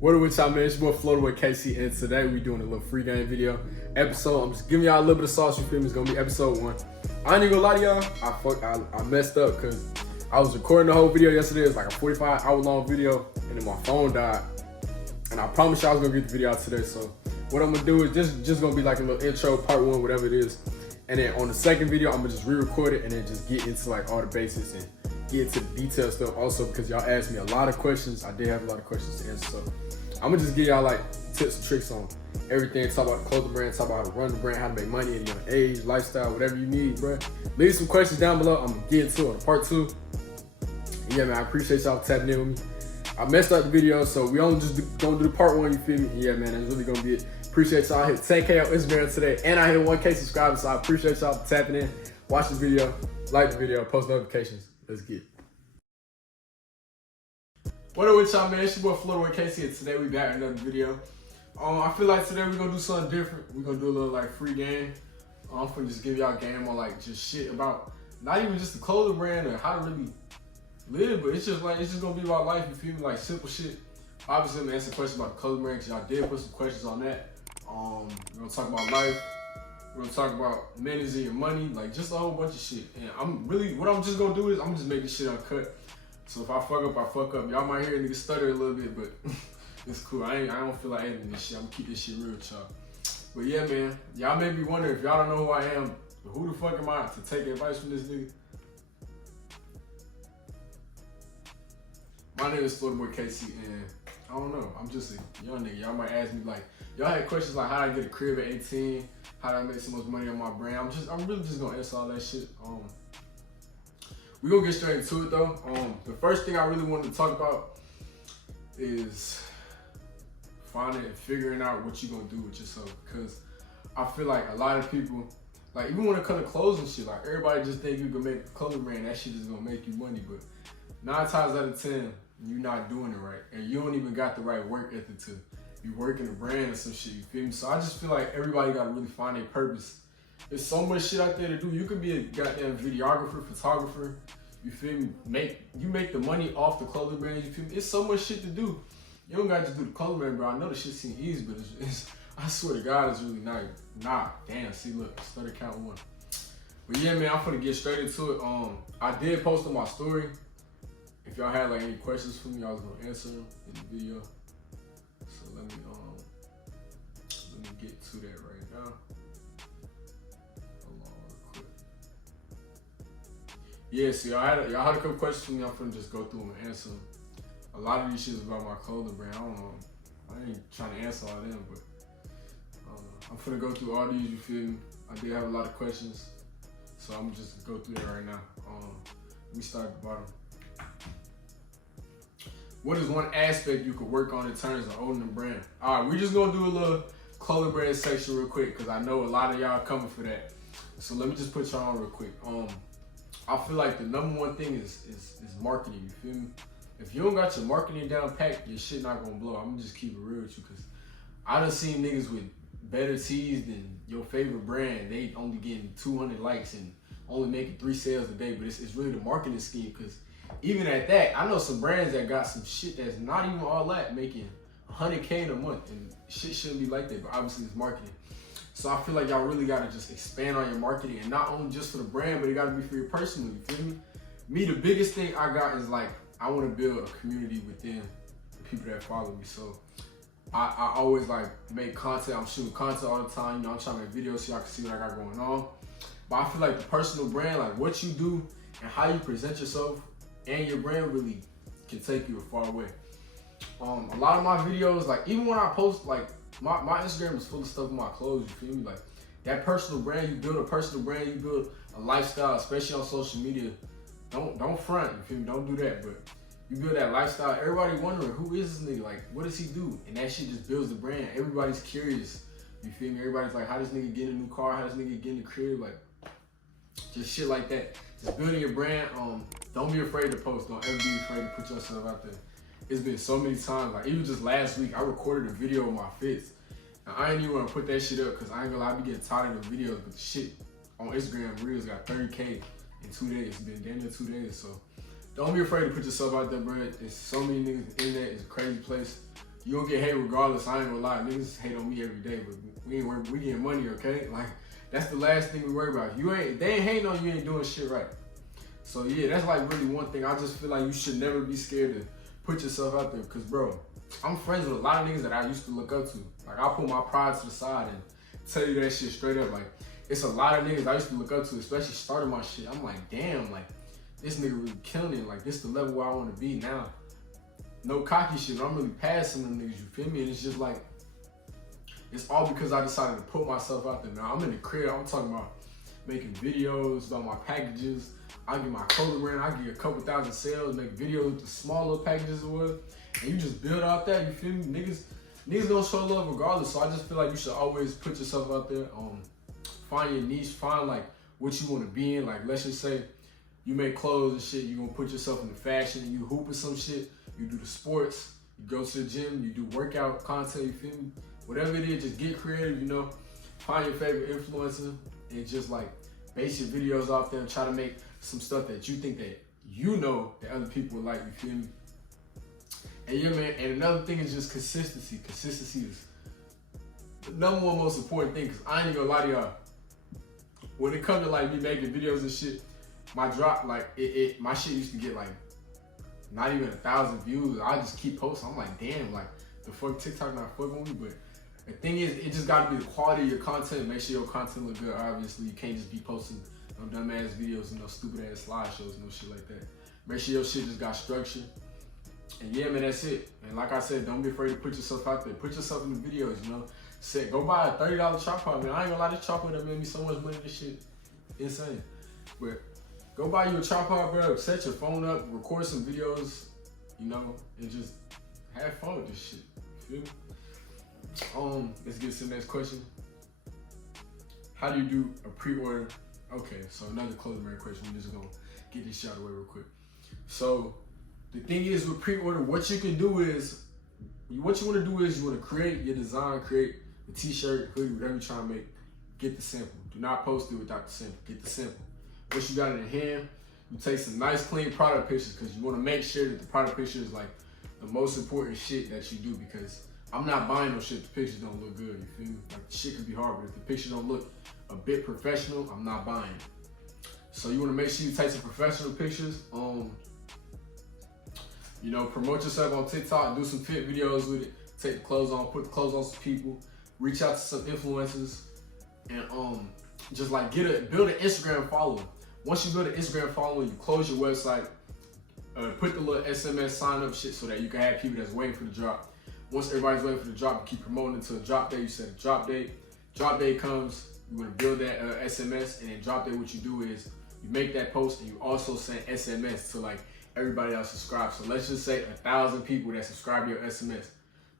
What up with y'all, man? It's your boy Floater with KC, and today we doing a little free game video episode. I'm just giving y'all a little bit of sauce, you feel me? It's gonna be episode 1. I ain't even gonna lie to y'all, I messed up because I was recording the whole video yesterday. It was like a 45-hour long video, and then my phone died. And I promised y'all I was gonna get the video out today, so what I'm gonna do is just gonna be like a little intro, part 1, whatever it is. And then on the second video, I'm gonna just re-record it and then just get into like all the basics and get into the detailed stuff also, because y'all asked me a lot of questions. I did have a lot of questions to answer, so I'm gonna just give y'all like tips and tricks on everything. Talk about the clothing brand, talk about how to run the brand, how to make money at a young age, lifestyle, whatever you need, bro. Leave some questions down below. I'm gonna get into it on part 2. And yeah, man, I appreciate y'all tapping in with me. I messed up the video, so we only just gonna do the part 1, you feel me? Yeah, man, that's really gonna be it. Appreciate y'all. I hit 10K on Instagram today, and I hit 1K subscribers, so I appreciate y'all tapping in. Watch the video, like the video, post notifications. Let's get it. What up with y'all, man? It's your boy Floater with KC, and today we back with another video. I feel like today we're gonna do something different. We're gonna do a little like free game. I'm gonna just give y'all a game on like just shit about not even just the clothing brand or how to really live, but it's just gonna be about life, you feel me? Like simple shit. Obviously, I'm gonna answer questions about the clothing brand because y'all did put some questions on that. We're gonna talk about life. We're gonna talk about managing your money, like just a whole bunch of shit. And what I'm just gonna do is I'm just make this shit uncut. So if I fuck up, I fuck up. Y'all might hear niggas stutter a little bit, but it's cool. I don't feel like editing this shit. I'm gonna keep this shit real with y'all. But yeah, man, y'all may be wondering if y'all don't know who I am, who the fuck am I to take advice from this nigga? My name is Floater Boy KC, and I don't know. I'm just a young nigga. Y'all might ask me like, y'all had questions like how I get a crib at 18, how do I make so much money on my brand. I'm really just gonna answer all that shit. We're gonna get straight into it though. The first thing I really wanted to talk about is finding and figuring out what you're gonna do with yourself. Because I feel like a lot of people, like even when it comes to clothes and shit, like everybody just think you can make a clothing brand, that shit is gonna make you money. But 9 times out of 10, you're not doing it right. And you don't even got the right work ethic to be working a brand or some shit, you feel me? So I just feel like everybody gotta really find their purpose. There's so much shit out there to do. You could be a goddamn videographer, photographer, you feel me? You make the money off the clothing brand, you feel me? It's so much shit to do. You don't gotta just do the clothing brand, bro. I know the shit seems easy, but it's I swear to God, it's really not. Nah, damn, see, look, stutter count 1. But yeah, man, I'm finna get straight into it. I did post on my story. If y'all had like any questions for me, I was gonna answer them in the video. So let me get to that right now. Yeah, so y'all had a couple questions for me. I'm finna just go through them and answer them. A lot of these shit is about my clothing brand. I don't know. I ain't trying to answer all of them, but I'm finna go through all these, you feel me? I did have a lot of questions, so I'm just gonna go through that right now. Let me start at the bottom. What is one aspect you could work on in terms of owning a brand? All right, we just gonna do a little clothing brand section real quick, because I know a lot of y'all coming for that. So let me just put y'all on real quick. I feel like the number 1 thing is marketing, you feel me? If you don't got your marketing down packed, your shit not gonna blow. I'm gonna just keep it real with you, because I done seen niggas with better tees than your favorite brand. They only getting 200 likes and only making 3 sales a day, but it's really the marketing scheme, because even at that, I know some brands that got some shit that's not even all that, making 100K in a month, and shit shouldn't be like that, but obviously it's marketing. So I feel like y'all really gotta just expand on your marketing, and not only just for the brand, but it gotta be for your personal, you feel me? Me, the biggest thing I got is like, I wanna build a community within the people that follow me. So I always like make content. I'm shooting content all the time. You know, I'm trying to make videos so y'all can see what I got going on. But I feel like the personal brand, like what you do and how you present yourself and your brand really can take you a far way. A lot of my videos, like even when I post, like my Instagram is full of stuff in my clothes, you feel me? Like that personal brand, you build a personal brand, you build a lifestyle, especially on social media. Don't front, you feel me? Don't do that, but you build that lifestyle. Everybody wondering, who is this nigga? Like, what does he do? And that shit just builds the brand. Everybody's curious, you feel me? Everybody's like, how does nigga get a new car? How does nigga get in the crib? Like, just shit like that. Just building your brand. Don't be afraid to post. Don't ever be afraid to put yourself out there. It's been so many times, like even just last week, I recorded a video of my fits. Now, I ain't even want to put that shit up because I ain't gonna lie, I be getting tired of the videos, but the shit on Instagram Reels got 30K in 2 days. It's been damn near 2 days, so don't be afraid to put yourself out there, bro. There's so many niggas in there. It's a crazy place. You gonna get hate regardless. I ain't gonna lie, niggas hate on me every day, but we getting money, okay? Like, that's the last thing we worry about. They ain't hating on you, ain't doing shit right. So yeah, that's like really one thing. I just feel like you should never be scared to put yourself out there, cause bro, I'm friends with a lot of niggas that I used to look up to. Like, I'll put my pride to the side and tell you that shit straight up. Like, it's a lot of niggas I used to look up to, especially starting my shit. I'm like, damn, like, this nigga really killing it. Like, this the level where I want to be now. No cocky shit, but I'm really passing them niggas, you feel me? And it's just like, it's all because I decided to put myself out there. Now, I'm in the crib, I'm talking about making videos about my packages. I get my clothing brand, I get a couple thousand sales, make videos with the smaller packages or whatever. And you just build out that, you feel me? Niggas gonna show love regardless. So I just feel like you should always put yourself out there. Find your niche, find like what you wanna be in. Like, let's just say you make clothes and shit, you gonna put yourself in the fashion, you hoop or some shit, you do the sports, you go to the gym, you do workout content, you feel me? Whatever it is, just get creative, you know? Find your favorite influencer and just like base your videos off them, try to make some stuff that you think that you know that other people like, you feel me? And yeah, man, and another thing is just consistency. Consistency is the number one most important thing, because I ain't gonna lie to y'all. When it comes to like me making videos and shit, my drop, like, my shit used to get like not even 1,000 views. I just keep posting. I'm like, damn, like, the fuck TikTok not fucking with me. But the thing is, it just gotta be the quality of your content. Make sure your content look good. Obviously, you can't just be posting no dumb ass videos and no stupid ass slideshows and no shit like that. Make sure your shit just got structure. And yeah, man, that's it. And like I said, don't be afraid to put yourself out there. Put yourself in the videos, you know. Go buy a $30 tripod, man. I ain't gonna lie, this tripod that made me so much money, this shit insane. But go buy you a tripod, bro. Set your phone up, record some videos, you know, and just have fun with this shit. You feel me? Let's get to the next question. How do you do a pre-order? Okay, so another closing brand question. We're just gonna get this shit out of the way real quick. So the thing is with pre-order, what you can do is, what you want to do is you want to create your design, create the t-shirt, hoodie, whatever you're trying to make. Get the sample. Do not post it without the sample. Get the sample. Once you got it in hand, you take some nice clean product pictures, because you want to make sure that the product picture is like the most important shit that you do, because I'm not buying no shit if the pictures don't look good, you feel me? Like, the shit could be hard, but if the picture don't look a bit professional, I'm not buying it. So you want to make sure you take some professional pictures. You know, promote yourself on TikTok, do some fit videos with it, take the clothes on, put the clothes on some people, reach out to some influencers, and just like build an Instagram following. Once you build an Instagram following, you close your website, put the little SMS sign up shit so that you can have people that's waiting for the drop. Once everybody's waiting for the drop, you keep promoting until drop day. You set a drop date. Drop day comes, you want to build that SMS, and then drop day, what you do is you make that post and you also send SMS to like everybody else subscribed. So let's just say 1,000 people that subscribe to your SMS.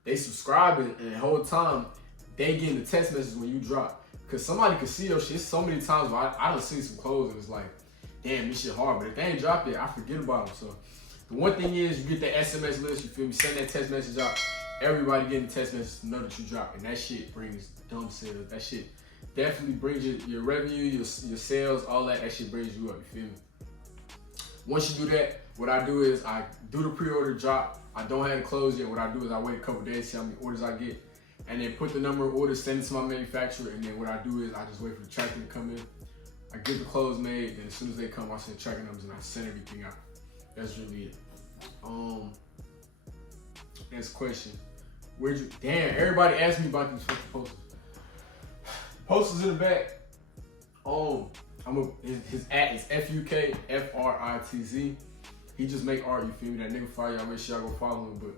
They subscribing, and the whole time they getting the text message when you drop. Cause somebody can see your shit. So many times where I done seen some clothes and it's like, damn, this shit hard. But if they ain't dropped it, I forget about them. So the one thing is, you get the SMS list, you feel me? Send that text message out. Everybody getting the text message to know that you dropped. And that shit brings dumb sales. That shit definitely brings your revenue, your sales, all that. That shit brings you up, you feel me? Once you do that, what I do is I do the pre-order drop. I don't have it closed yet. What I do is I wait a couple days, see how many orders I get, and then put the number of orders, send it to my manufacturer, and then what I do is I just wait for the tracking to come in. I get the clothes made, then as soon as they come, I send tracking numbers and I send everything out. That's really it. Next question. Damn, everybody asked me about these fucking posters. Posters in the back. His at is FUKFRITZ. He just make art, you feel me? That nigga fire, y'all make sure y'all go follow him. But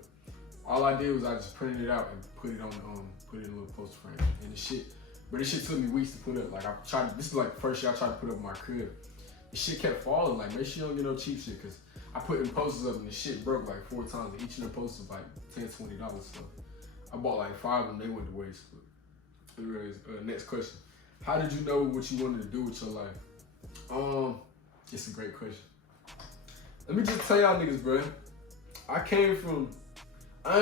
all I did was I just printed it out and put it on put it in a little poster frame. And the shit, but this shit took me weeks to put up. Like, this is like the first shit I tried to put up in my crib. The shit kept falling. Like, make sure you don't get no cheap shit, cause I put them posters up and the shit broke like 4 times. And each of them posters was like $10, $20. So I bought like 5 of them, they went to waste. But anyways, next question. How did you know what you wanted to do with your life? It's a great question. Let me just tell y'all niggas, bro. I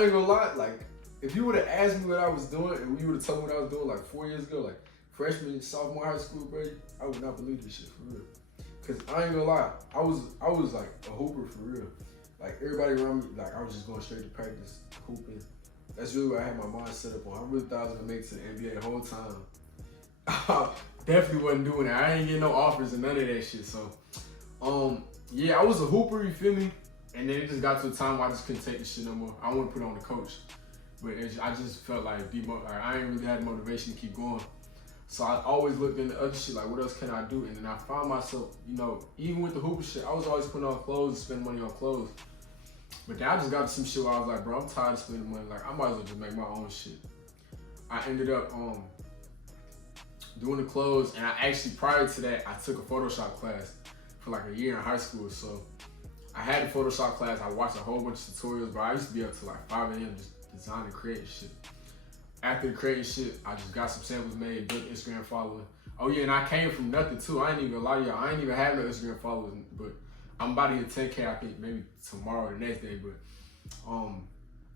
ain't gonna lie, like, if you would've asked me what I was doing and you would've told me what I was doing like 4 years ago, like freshman, sophomore high school, bro, I would not believe this shit for real. Cause I ain't gonna lie, I was like a hooper for real. Like, everybody around me, like, I was just going straight to practice, hooping, That's really what I had my mind set up on. I really thought I was gonna make it to the NBA the whole time. I definitely wasn't doing it. I ain't getting no offers and none of that shit. So, yeah, I was a hooper, you feel me? And then it just got to a time where I just couldn't take this shit no more. I want to put on the coach. But I just felt like I ain't really had the motivation to keep going. So I always looked into other shit, like what else can I do? And then I found myself, you know, even with the hooper shit, I was always putting on clothes and spending money on clothes. But then I just got to some shit where I was like, bro, I'm tired of spending money. Like, I might as well just make my own shit. I ended up doing the clothes, and I actually, prior to that, I took a Photoshop class for like a year in high school. So I had a Photoshop class. I watched a whole bunch of tutorials, bro. I used to be up to like 5 a.m. just designing, creating shit. After creating shit, I just got some samples made, built Instagram following. Oh yeah, and I came from nothing too. I ain't even gonna lie to y'all. I ain't even have no Instagram followers, but I'm about to hit 10K, I think maybe tomorrow or the next day. But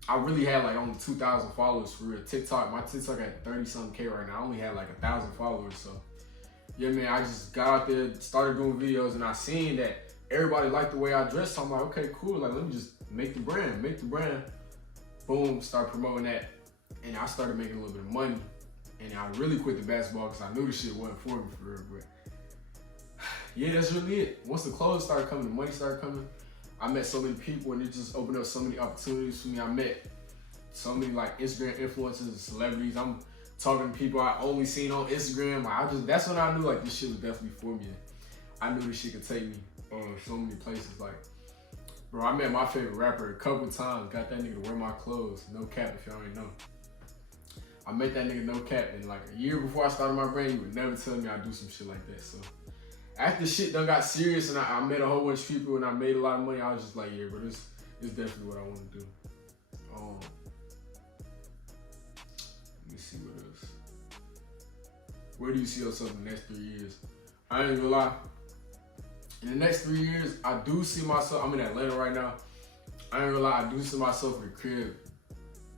I really had like only 2,000 followers for real. TikTok, my TikTok at 30-something K right now. I only had like 1,000 followers. So yeah, man, I just got out there, started doing videos, and I seen that everybody liked the way I dressed. So I'm like, okay, cool. Like, let me just make the brand. Boom, start promoting that. And I started making a little bit of money. And I really quit the basketball because I knew the shit wasn't for me for real. But yeah, that's really it. Once the clothes started coming, the money started coming, I met so many people, and it just opened up so many opportunities for me. I met so many like Instagram influencers and celebrities. I'm talking to people I only seen on Instagram. That's when I knew like this shit was definitely for me. I knew this shit could take me so many places. Like, bro, I met my favorite rapper a couple times. Got that nigga to wear my clothes. No cap, if y'all already know. I met that nigga no cap, and like a year before I started my brand, you would never tell me I'd do some shit like that. So after shit done got serious and I met a whole bunch of people and I made a lot of money, I was just like, yeah, bro, this is definitely what I want to do. Let me see what else. Where do you see yourself in the next 3 years? I ain't gonna lie. In the next 3 years, I do see myself, I'm in Atlanta right now. I ain't gonna lie, I do see myself in a crib.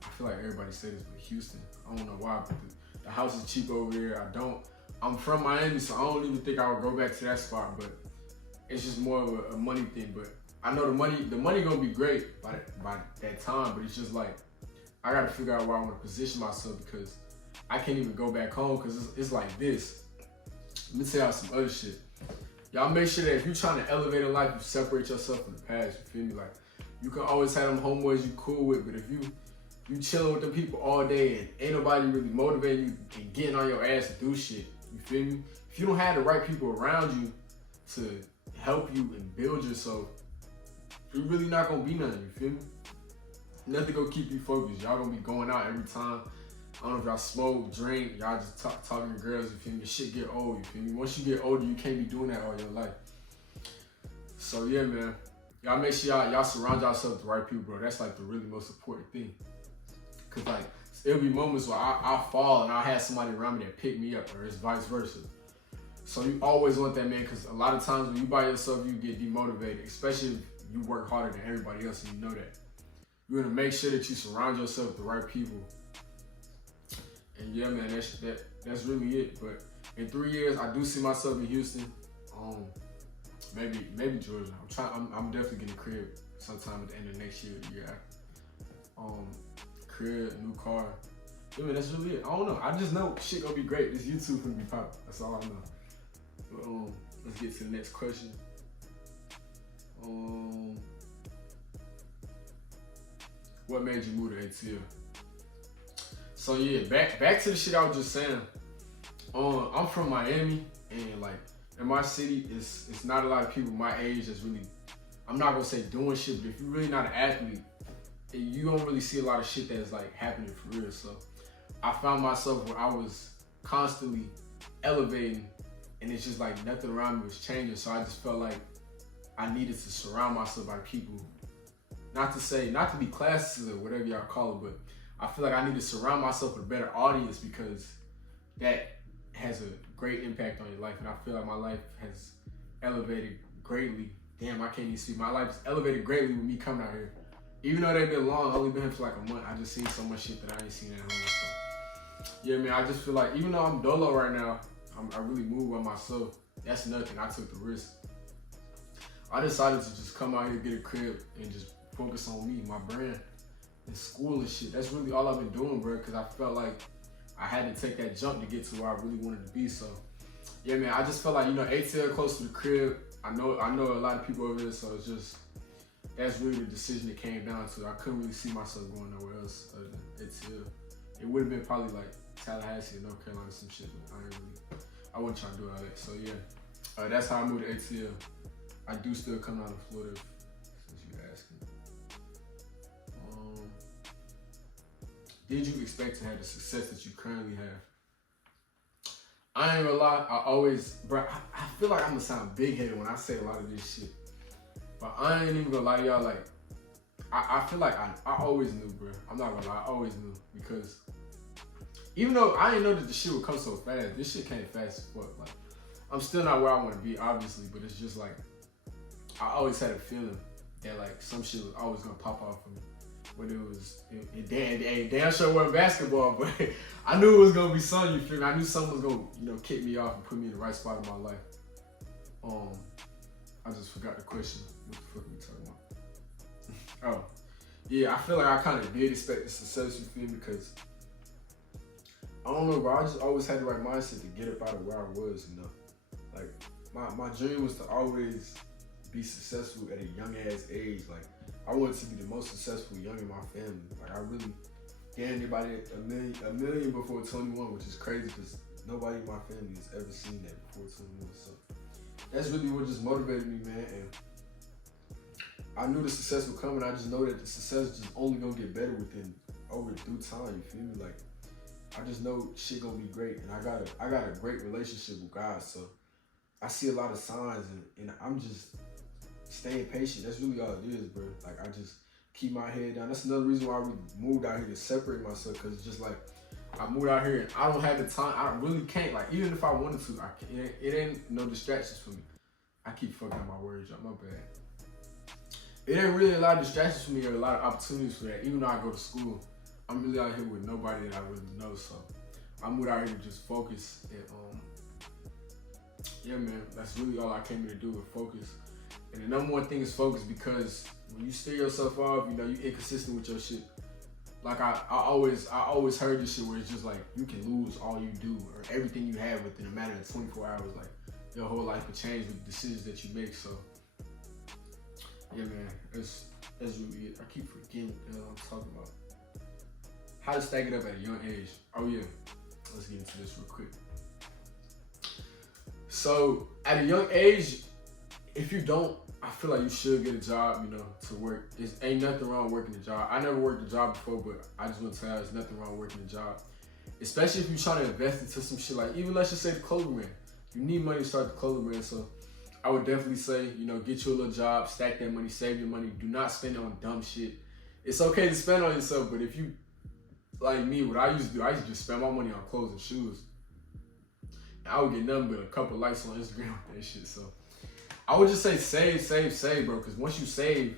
I feel like everybody say this, but Houston. I don't know why, but the house is cheap over there. I'm from Miami, so I don't even think I would go back to that spot, but it's just more of a money thing. But I know the money gonna be great by that time, but it's just like, I gotta figure out where I wanna position myself because I can't even go back home because it's like this. Let me tell y'all some other shit. Y'all make sure that if you're trying to elevate in life, you separate yourself from the past, you feel me? Like, you can always have them homeboys you cool with, but if you chilling with them people all day and ain't nobody really motivating you and getting on your ass to do shit, you feel me? If you don't have the right people around you to help you and build yourself, you're really not gonna be nothing, you feel me? Nothing gonna keep you focused. Y'all gonna be going out every time. I don't know if y'all smoke, drink, y'all just talking to girls, you feel me? Shit get old, you feel me? Once you get older, you can't be doing that all your life. So yeah, man. Y'all make sure y'all surround yourself with the right people, bro. That's like the really most important thing. Cause like, there'll be moments where I'll fall and I'll have somebody around me that pick me up, or it's vice versa. So you always want that, man, cause a lot of times when you by yourself, you get demotivated, especially if you work harder than everybody else and you know that. You're gonna make sure that you surround yourself with the right people. And yeah, man, that's really it. But in 3 years, I do see myself in Houston. Maybe Georgia. I'm definitely getting a crib sometime at the end of next year, the year after. Crib, new car. Yeah, man, that's really it. I don't know. I just know shit gonna be great. This YouTube gonna be popping. That's all I know. But let's get to the next question. What made you move to ATL? So yeah, back to the shit I was just saying. I'm from Miami, and like in my city, it's not a lot of people my age that's really, I'm not gonna say doing shit, but if you're really not an athlete, you don't really see a lot of shit that's like happening for real. So I found myself where I was constantly elevating, and it's just like nothing around me was changing. So I just felt like I needed to surround myself by people. Not to be classist or whatever y'all call it, but I feel like I need to surround myself with a better audience because that has a great impact on your life. And I feel like my life has elevated greatly. Damn, I can't even speak. My life has elevated greatly with me coming out here. Even though they've been long, I've only been here for like a month, I just seen so much shit that I ain't seen at home. So yeah, man, I just feel like even though I'm dolo right now, I really move by myself. That's nothing. I took the risk. I decided to just come out here, get a crib, and just focus on me, my brand. in school and shit. That's really all I've been doing, bro, because I felt like I had to take that jump to get to where I really wanted to be. So, yeah, man, I just felt like, ATL close to the crib. I know a lot of people over there, so it's just, that's really the decision it came down to. I couldn't really see myself going nowhere else other than ATL. It would have been probably like Tallahassee or North Carolina, some shit, but I wasn't trying to do all that. So, yeah, that's how I moved to ATL. I do still come out of Florida, since you asking. Did you expect to have the success that you currently have? I ain't gonna lie, I feel like I'm gonna sound big-headed when I say a lot of this shit. But I ain't even gonna lie to y'all, like, I feel like I always knew, bro. I'm not gonna lie, I always knew. Because even though I didn't know that the shit would come so fast, this shit came fast as fuck. Like, I'm still not where I wanna be, obviously, but it's just like, I always had a feeling that like some shit was always gonna pop off for me. Whether it damn sure wasn't basketball, but I knew it was gonna be something, you feel me? I knew someone was gonna, kick me off and put me in the right spot in my life. I just forgot the question. What the fuck are we talking about? Oh, yeah, I feel like I kind of did expect the success, you feel me? Because I don't know, bro. I just always had the right mindset to get up out of where I was, Like, my dream was to always be successful at a young ass age. Like, I wanted to be the most successful young in my family. Like, I really gave anybody a million before 21, which is crazy because nobody in my family has ever seen that before 21. So that's really what just motivated me, man. And I knew the success would come, and I just know that the success is just only gonna get better over due time. You feel me? Like, I just know shit gonna be great, and I got a great relationship with God. So I see a lot of signs, and I'm just staying patient. That's really all it is, bro. Like, I just keep my head down. That's another reason why we moved out here, to separate myself, because it's just like, I moved out here and I don't have the time. I really can't. Like, even if I wanted to, I can't. It ain't no distractions for me. I keep fucking up my words, y'all. My bad. It ain't really a lot of distractions for me or a lot of opportunities for that. Even though I go to school, I'm really out here with nobody that I really know. So I moved out here to just focus. And yeah, man, that's really all I came here to do, was focus. And the number one thing is focus, because when you steer yourself off, you inconsistent with your shit. Like, I always heard this shit where it's just like, you can lose all you do or everything you have within a matter of 24 hours. Like, your whole life will change with the decisions that you make. So yeah, man, that's really it. I keep forgetting what I'm talking about. How to stack it up at a young age. Oh yeah, let's get into this real quick. So at a young age, if you don't, I feel like you should get a job, to work. Ain't nothing wrong working a job. I never worked a job before, but I just want to tell you, there's nothing wrong working a job. Especially if you're trying to invest into some shit, like, even let's just say the clothing brand. You need money to start the clothing brand, so I would definitely say, get you a little job, stack that money, save your money. Do not spend it on dumb shit. It's okay to spend on yourself, but if you, like me, what I used to do, I used to just spend my money on clothes and shoes. And I would get nothing but a couple likes on Instagram with that shit, so I would just say save, bro, because once you save,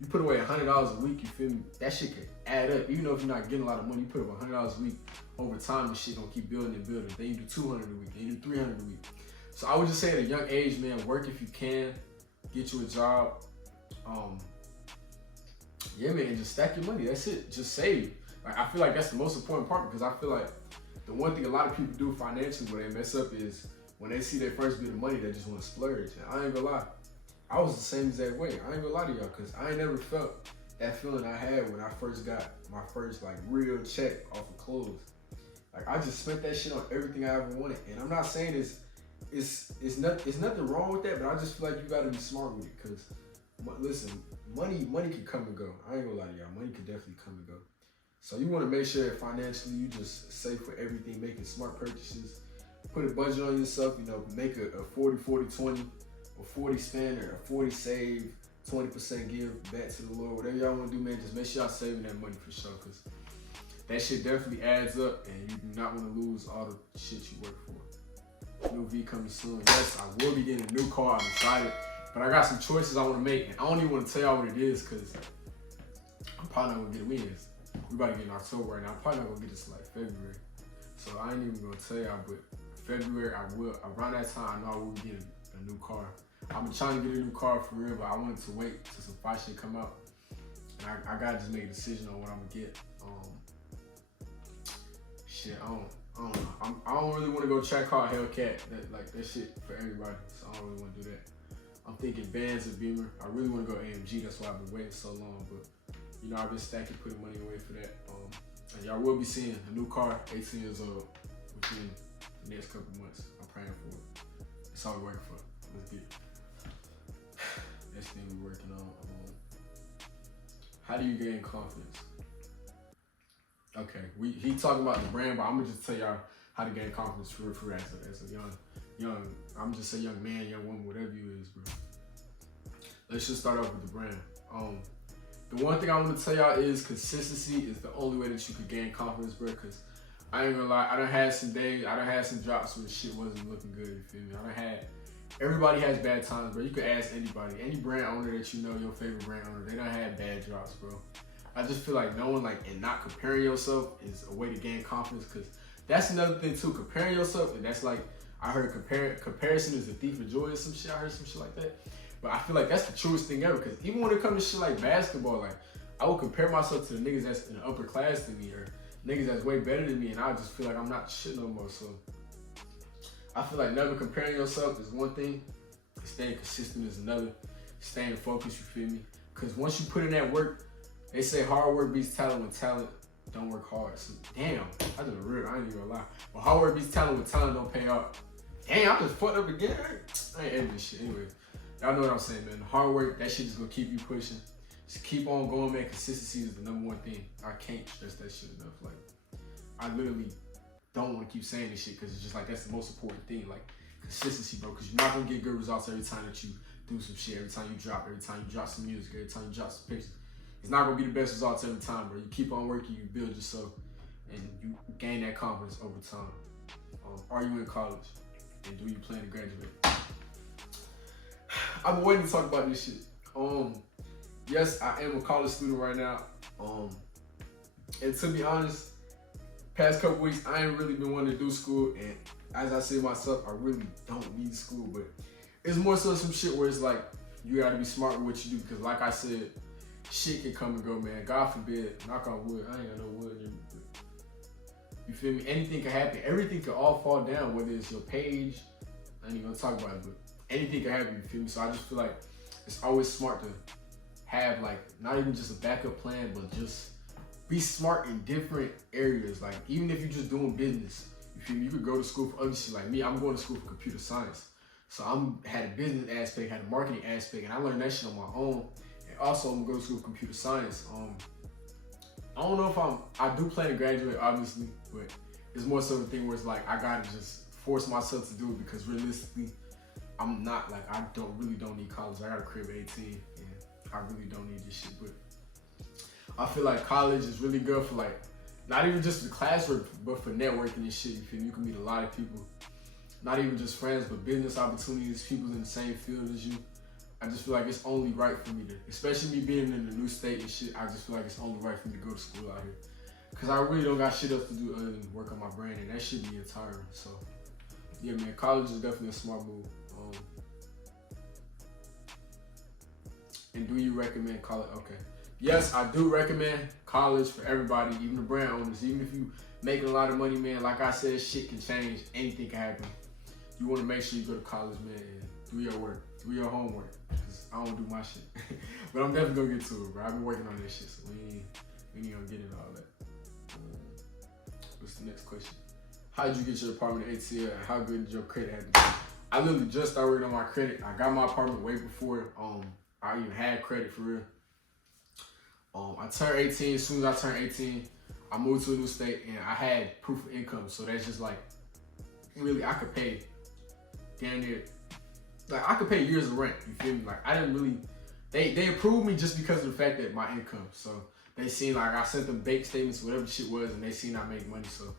you put away $100 a week, you feel me? That shit could add up. Even though if you're not getting a lot of money, you put up $100 a week, over time, this shit gonna keep building and building. Then you do 200 a week, then you do 300 a week. So I would just say at a young age, man, work if you can, get you a job. Yeah, man, and just stack your money. That's it. Just save. Like, I feel like that's the most important part, because I feel like the one thing a lot of people do financially where they mess up is when they see their first bit of money, they just want to splurge. And I ain't gonna lie, I was the same exact way. I ain't gonna lie to y'all, because I ain't never felt that feeling I had when I first got my first, like, real check off of clothes. Like, I just spent that shit on everything I ever wanted. And I'm not saying it's nothing wrong with that, but I just feel like you gotta be smart with it, because listen, money can come and go. I ain't gonna lie to y'all, money can definitely come and go. So you want to make sure that financially you just save for everything, making smart purchases, put a budget on yourself, make a 40-40-20, or 40 spend or a 40 save, 20% give back to the Lord. Whatever y'all want to do, man, just make sure y'all saving that money for sure, because that shit definitely adds up, and you do not want to lose all the shit you work for. New V coming soon. Yes, I will be getting a new car. I'm excited, but I got some choices I want to make, and I don't even want to tell y'all what it is, because I'm probably not gonna get it. We about to get in October right now. I'm probably not gonna get this till like February, so I ain't even gonna tell y'all. But February, I will. Around that time, I know I will be getting a new car. I've been trying to get a new car for real, but I wanted to wait till some fire shit come out. And I gotta just make a decision on what I'm gonna get. I don't know. I don't really want to go track car Hellcat. That shit for everybody. So I don't really want to do that. I'm thinking Vans or Beamer. I really want to go AMG. That's why I've been waiting so long. But you know, I've been stacking, putting money away for that. And y'all will be seeing a new car, 18 years old, within the next couple months. I'm praying for it. That's all we're working for. Let's get it. Next thing we're working on. How do you gain confidence? Okay, he talking about the brand, but I'm gonna just tell y'all how to gain confidence for as a young, I'm just a young man, young woman, whatever you is, bro. Let's just start off with the brand. The one thing I want to tell y'all is consistency is the only way that you can gain confidence, bro. Cause I ain't gonna lie, I done had some days, I done had some drops when the shit wasn't looking good. You feel me? Everybody has bad times, bro. You could ask anybody, any brand owner that you know, your favorite brand owner, they done had bad drops, bro. I just feel like knowing, and not comparing yourself is a way to gain confidence, because that's another thing too. Comparing yourself, and that's like, I heard comparison is the thief of joy or some shit. I heard some shit like that. But I feel like that's the truest thing ever, because even when it comes to shit like basketball, I would compare myself to the niggas that's in the upper class than me, or niggas that's way better than me, and I just feel like I'm not shit no more. So I feel like never comparing yourself is one thing, staying consistent is another, staying focused, you feel me? Because once you put in that work, they say hard work beats talent when talent don't work hard. So, damn, I just real, I ain't even gonna lie. But hard work beats talent when talent don't pay off. Damn, I just fucked up again. I ain't editing this shit. Anyway, y'all know what I'm saying, man. Hard work, that shit is gonna keep you pushing. Just keep on going, man. Consistency is the number one thing. I can't stress that shit enough. I literally don't want to keep saying this shit, because it's just that's the most important thing. Consistency, bro. Because you're not gonna get good results every time that you do some shit, every time you drop some music, every time you drop some pictures. It's not gonna be the best results every time, bro. You keep on working, you build yourself, and you gain that confidence over time. Are you in college? And do you plan to graduate? I've been waiting to talk about this shit. Yes, I am a college student right now. And to be honest, past couple weeks, I ain't really been wanting to do school. And as I say myself, I really don't need school. But it's more so some shit where it's you gotta be smart with what you do. Because like I said, shit can come and go, man. God forbid, knock on wood. I ain't got no wood in here. You feel me? Anything can happen. Everything can all fall down, whether it's your page. I ain't even gonna talk about it, but anything can happen, you feel me? So I just feel like it's always smart to have not even just a backup plan, but just be smart in different areas. Even if you're just doing business, you feel me? You could go to school for other shit. Like me, I'm going to school for computer science. So had a business aspect, had a marketing aspect, and I learned that shit on my own. And also I'm going to school for computer science. I don't know if I do plan to graduate, obviously, but it's more so the thing where it's I gotta just force myself to do it, because realistically, I'm not I really don't need college. I got a crib at 18, and I really don't need this shit. But I feel like college is really good for not even just the classwork, but for networking and shit. You feel me? You can meet a lot of people, not even just friends, but business opportunities, people in the same field as you. I just feel like it's only right for me to, especially me being in a new state and shit, I just feel like it's only right for me to go to school out here. Cause I really don't got shit else to do other than work on my brain, and that shit be tiring. So yeah, man, college is definitely a smart move. And do you recommend college? Okay. Yes, I do recommend college for everybody, even the brand owners. Even if you making a lot of money, man, like I said, shit can change. Anything can happen. You want to make sure you go to college, man, and do your work. Do your homework. Cause I don't do my shit. But I'm definitely gonna get to it, bro. I've been working on this shit, so we ain't gonna get into all that. What's the next question? How did you get your apartment at ATL, and how good did your credit have to be? I literally just started working on my credit. I got my apartment way before I even had credit for real. I turned 18. As soon as I turned 18, I moved to a new state, and I had proof of income. So that's just really, I could pay damn near, I could pay years of rent. You feel me? I didn't really, they approved me just because of the fact that my income. So they seen I sent them bank statements, whatever the shit was, and they seen I make money. So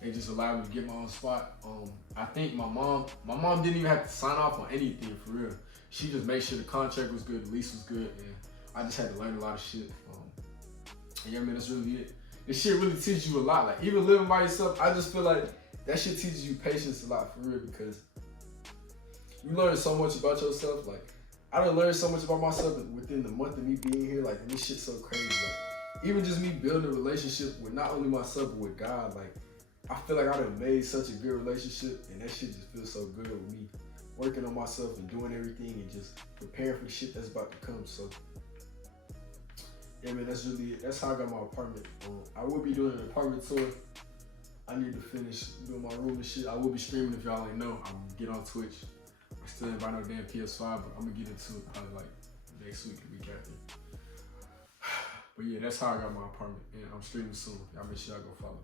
they just allowed me to get my own spot. I think my mom didn't even have to sign off on anything for real. She just made sure the contract was good, the lease was good, and I just had to learn a lot of shit. And yeah, man, that's really it. This shit really teaches you a lot. Even living by yourself, I just feel like that shit teaches you patience a lot for real, because you learn so much about yourself. I done learned so much about myself within the month of me being here. Like, this shit's so crazy. Like, even just me building a relationship with not only myself, but with God. Like, I feel like I done made such a good relationship, and that shit just feels so good with me working on myself and doing everything and just preparing for the shit that's about to come. So, yeah, man, that's how I got my apartment. I will be doing an apartment tour. I need to finish doing my room and shit. I will be streaming if y'all ain't know. I'm gonna get on Twitch. I still ain't buy no damn PS5, but I'm gonna get into it probably like next week, the week after. But yeah, that's how I got my apartment, and I'm streaming soon. Y'all make sure y'all go follow.